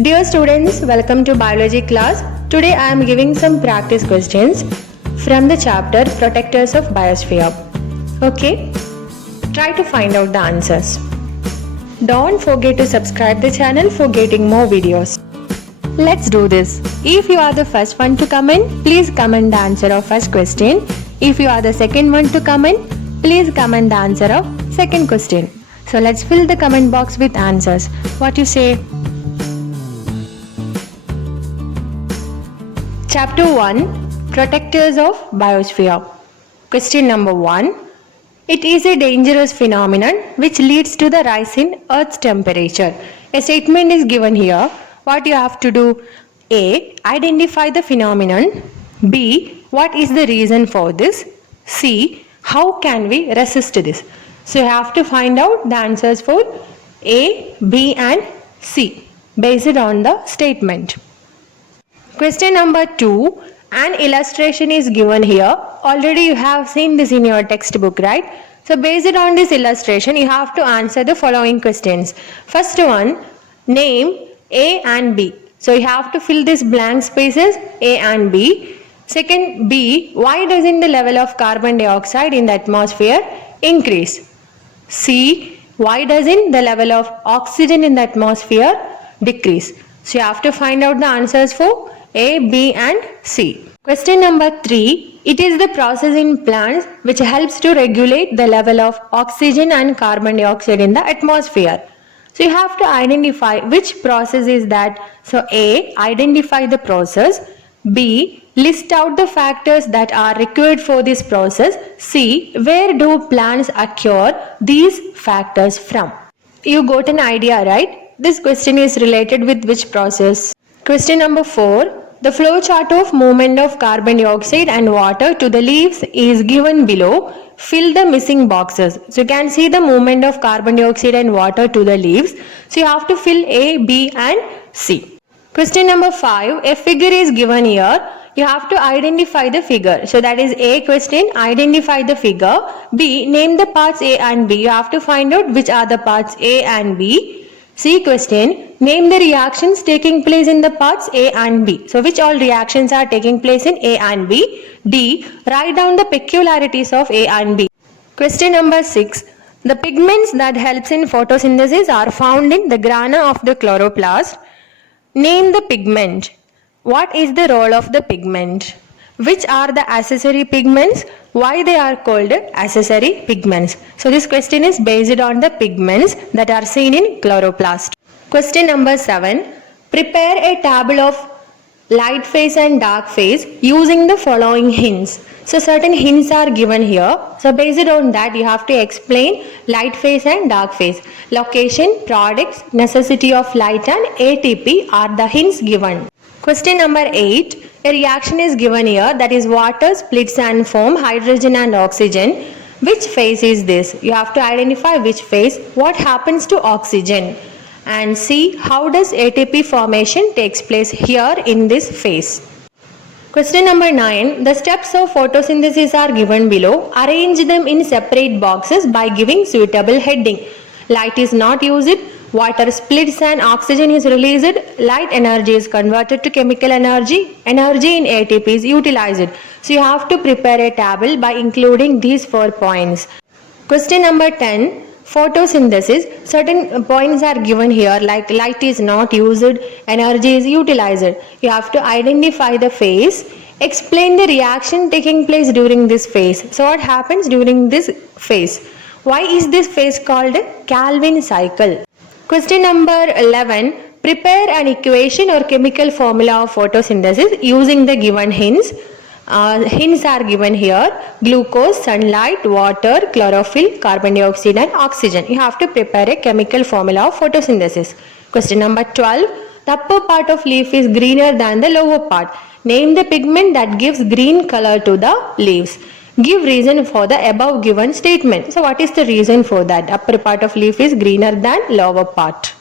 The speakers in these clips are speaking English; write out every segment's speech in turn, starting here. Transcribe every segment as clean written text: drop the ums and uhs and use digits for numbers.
Dear students, welcome to biology class. Today I am giving some practice questions from the chapter Protectors of Biosphere. Okay, try to find out the answers. Don't forget to subscribe the channel for getting more videos. Let's do this. If you are the first one to comment, please comment the answer of first question. If you are the second one to comment, please comment the answer of second question. So let's fill the comment box with answers. What you say? Chapter 1, Protectors of Biosphere. Question number 1. It is a dangerous phenomenon which leads to the rise in Earth's temperature. A statement is given here. What you have to do? A. Identify the phenomenon. B. What is the reason for this? C. How can we resist this? So you have to find out the answers for A, B and C based on the statement. Question number 2. An illustration is given here. Already you have seen this in your textbook, right? So based on this illustration, you have to answer the following questions. First one, name A and B. So you have to fill these blank spaces A and B. Second, B, why doesn't the level of carbon dioxide in the atmosphere increase? C, why doesn't the level of oxygen in the atmosphere decrease? So you have to find out the answers for A, B and C. Question number 3. It is the process in plants which helps to regulate the level of oxygen and carbon dioxide in the atmosphere. So you have to identify which process is that. So A, identify the process. B, list out the factors that are required for this process. C, where do plants acquire these factors from? You got an idea, right? This question is related with which process? Question number 4. The flow chart of movement of carbon dioxide and water to the leaves is given below. Fill the missing boxes. So you can see the movement of carbon dioxide and water to the leaves. So you have to fill A, B and C. Question number 5. A figure is given here. You have to identify the figure. So that is A question, identify the figure. B, name the parts A and B. You have to find out which are the parts A and B. C question, name the reactions taking place in the parts A and B. So which all reactions are taking place in A and B? D, write down the peculiarities of A and B. Question number 6. The pigments that helps in photosynthesis are found in the grana of the chloroplast. Name the pigment. What is the role of the pigment? Which are the accessory pigments? Why they are called accessory pigments? So this question is based on the pigments that are seen in chloroplast. Question number 7. Prepare a table of light phase and dark phase using the following hints. So certain hints are given here. So based on that you have to explain light phase and dark phase. Location, products, necessity of light and ATP are the hints given. Question number 8. A reaction is given here, that is water splits and form hydrogen and oxygen. Which phase is this? You have to identify which phase. What happens to oxygen? And C, how does ATP formation takes place here in this phase? Question number 9. The steps of photosynthesis are given below. Arrange them in separate boxes by giving suitable heading. Light is not used. Water splits and oxygen is released. Light energy is converted to chemical energy. Energy in ATP is utilized. So you have to prepare a table by including these 4 points. Question number 10. Photosynthesis. Certain points are given here like light is not used, energy is utilized. You have to identify the phase. Explain the reaction taking place during this phase. So what happens during this phase? Why is this phase called Calvin cycle? Question number 11. Prepare an equation or chemical formula of photosynthesis using the given hints. Hints are given here. Glucose, sunlight, water, chlorophyll, carbon dioxide and oxygen. You have to prepare a chemical formula of photosynthesis. Question number 12. The upper part of leaf is greener than the lower part. Name the pigment that gives green color to the leaves. Give reason for the above given statement. So what is the reason for that? Upper part of leaf is greener than lower part.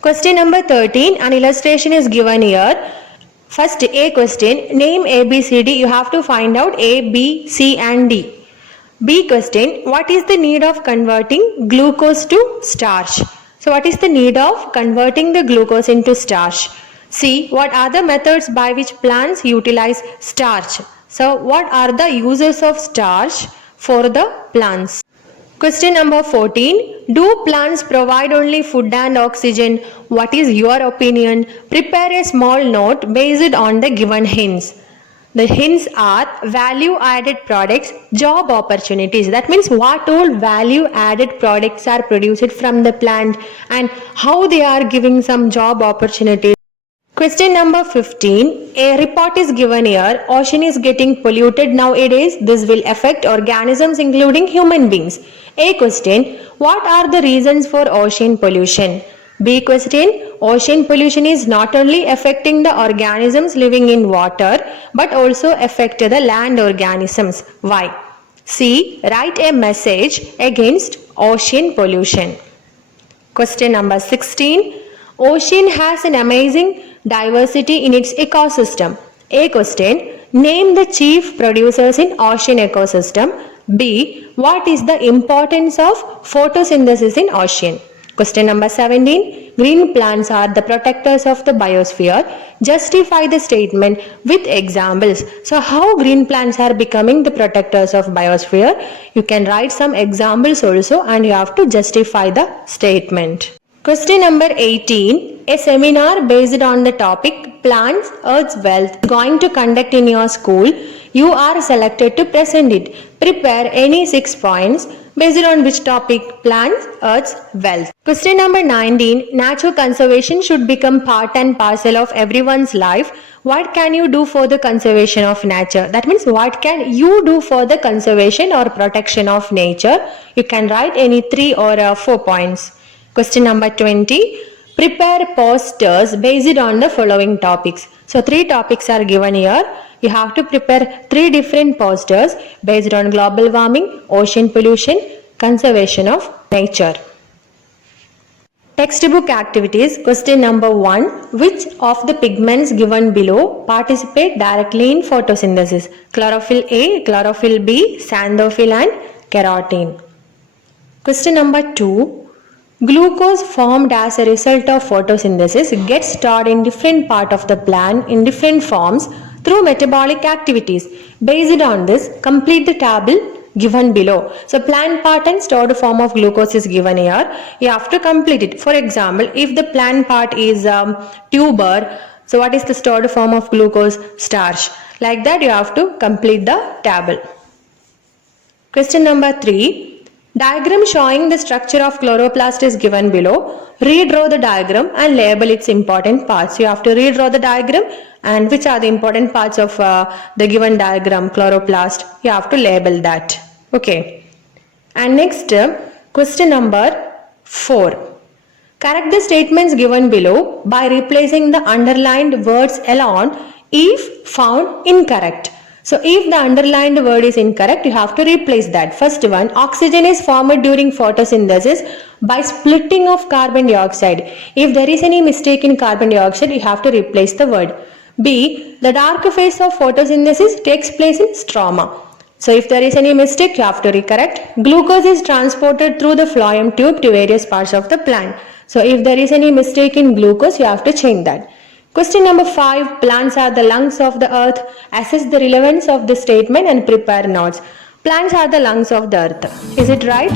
Question number 13. An illustration is given here. First A question. Name A, B, C, D. You have to find out A, B, C and D. B question. What is the need of converting glucose to starch? So what is the need of converting the glucose into starch? See, what are the methods by which plants utilize starch? So what are the uses of starch for the plants? Question number 14. Do plants provide only food and oxygen? What is your opinion? Prepare a small note based on the given hints. The hints are value added products, job opportunities. That means what all value added products are produced from the plant and how they are giving some job opportunities. Question number 15. A report is given here. Ocean is getting polluted nowadays. This will affect organisms including human beings. A question. What are the reasons for ocean pollution? B question. Ocean pollution is not only affecting the organisms living in water but also affect the land organisms. Why? C. Write a message against ocean pollution. Question number 16. Ocean has an amazing diversity in its ecosystem. A question. Name the chief producers in ocean ecosystem. B. What is the importance of photosynthesis in ocean? Question number 17. Green plants are the protectors of the biosphere. Justify the statement with examples. So how green plants are becoming the protectors of biosphere? You can write some examples also and you have to justify the statement. Question number 18. A seminar based on the topic Plants, Earth's Wealth going to conduct in your school. You are selected to present it. Prepare any 6 points based on which topic? Plants, Earth's Wealth. Question number 19. Nature conservation should become part and parcel of everyone's life. What can you do for the conservation of nature? That means what can you do for the conservation or protection of nature? You can write any 3 or 4 points. Question number 20. Prepare posters based on the following topics. So 3 topics are given here. You have to prepare 3 different posters based on global warming, ocean pollution, conservation of nature. Textbook activities. Question number 1. Which of the pigments given below participate directly in photosynthesis? Chlorophyll A, chlorophyll B, xanthophyll and carotene. Question number 2. Glucose formed as a result of photosynthesis gets stored in different part of the plant in different forms through metabolic activities. Based on this, complete the table given below. So plant part and stored form of glucose is given here. You have to complete it. For example, if the plant part is tuber, so what is the stored form of glucose? Starch. Like that you have to complete the table. Question number 3. Diagram showing the structure of chloroplast is given below. Redraw the diagram and label its important parts. You have to redraw the diagram and which are the important parts of the given diagram, chloroplast. You have to label that. Okay. And next, question number 4. Correct the statements given below by replacing the underlined words alone if found incorrect. So if the underlined word is incorrect, you have to replace that. First one, oxygen is formed during photosynthesis by splitting of carbon dioxide. If there is any mistake in carbon dioxide, you have to replace the word. B, the dark phase of photosynthesis takes place in stroma. So if there is any mistake, you have to recorrect. Glucose is transported through the phloem tube to various parts of the plant. So if there is any mistake in glucose, you have to change that. Question number 5. Plants are the lungs of the earth. Assess the relevance of the statement and prepare notes. Plants are the lungs of the earth. Is it right?